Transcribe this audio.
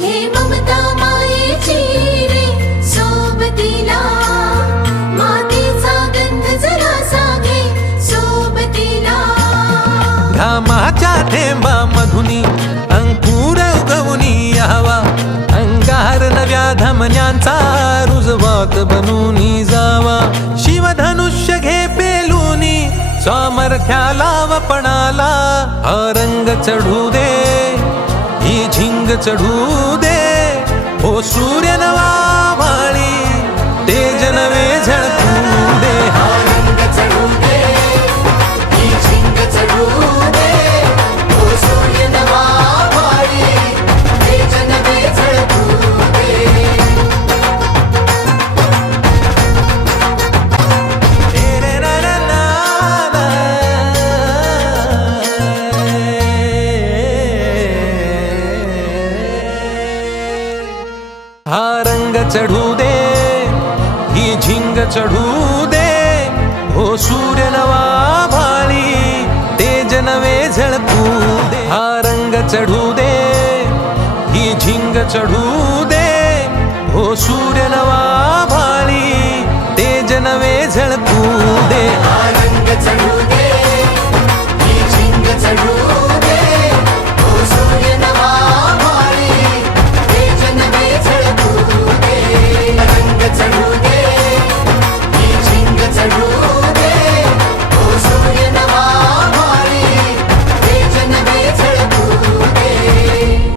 घे ममता मायेची रे सोबतीला. मातीचा गंध जरासा घे सोबतीला. घामाच्या थेंबा मधुनी अंकुर उगवनी यावा. अंगार नव्या धमन्यांचा रुजवात बनूनी जावा. शिवधनुष्य घे पेलूनी सामर्थ्याला वपणाला हा रंग चढू दे. ही झिंग चढू दे. हो सूर्य नवा हा रंग चढू दे ही झिंग चढू दे. हो सूर्य नवा भाळी तेज नवे झळकू दे. हा रंग चढू दे ही झिंग चढू दे. हो सूर्य नवा